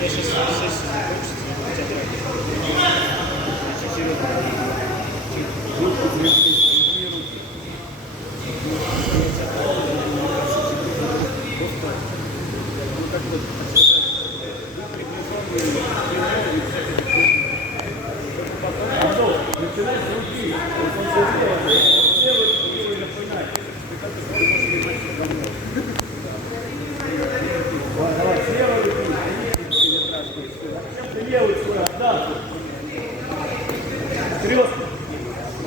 Я сейчас закончится, у тебя левый свой отдал. Вперед.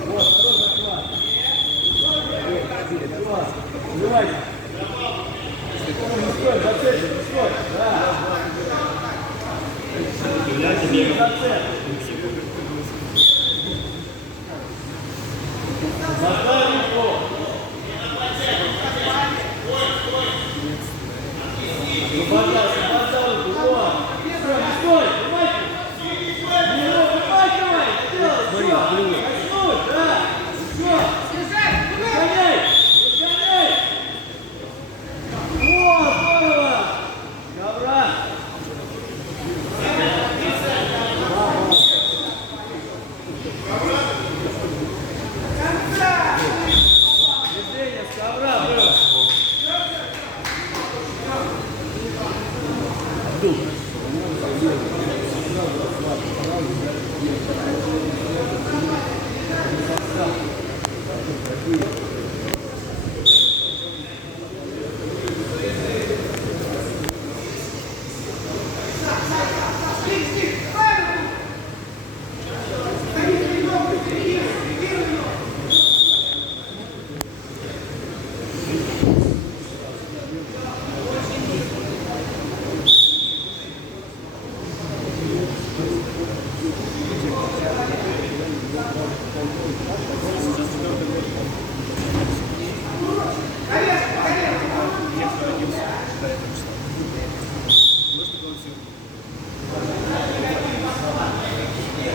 Вот, второй захват. Класс. Убивайте. Не стой, зацепи, не стой. Да. Зацепи. Поставь руку. Поставь руку. Вот. Не стой.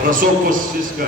Бросок после свистка.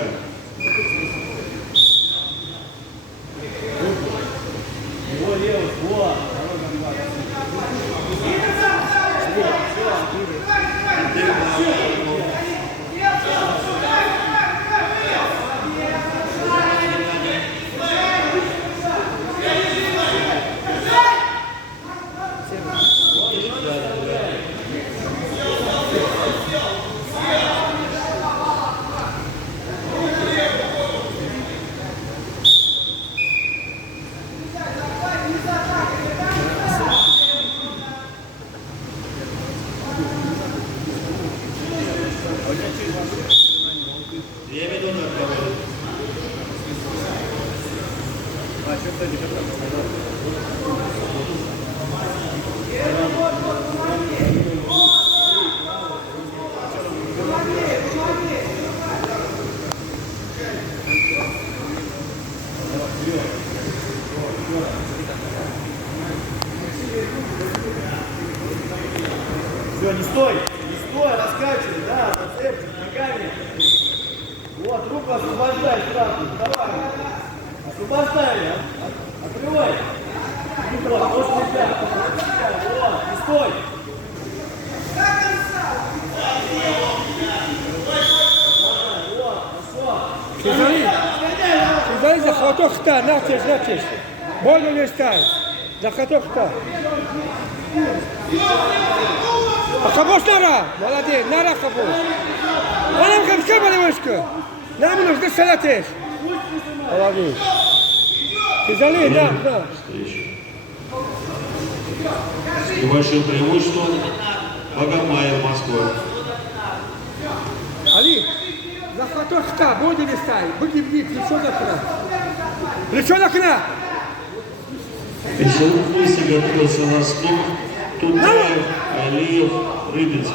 Все, не стой, раскачивай, да, зацепчик ногами. Вот, руку освобождай сразу, давай. Освобождай, открывай. Вот, после себя, вот, не стой. Шизали за хатохта, натиш. Больно не ставь. За хатохта. Хабош нара, молодец, нара хабош. Нам камшка балевушка. Нам нужно салатеш. Молодец. Шизали, да. Небольшое преимущество. Богомаев, Москва. Али, за хатохта, больно не ставь. Быги-бги, плечо на кна. Плечо на кна. Песок вместе готовился на стук. Тудаев, Алиев, Рыбинск.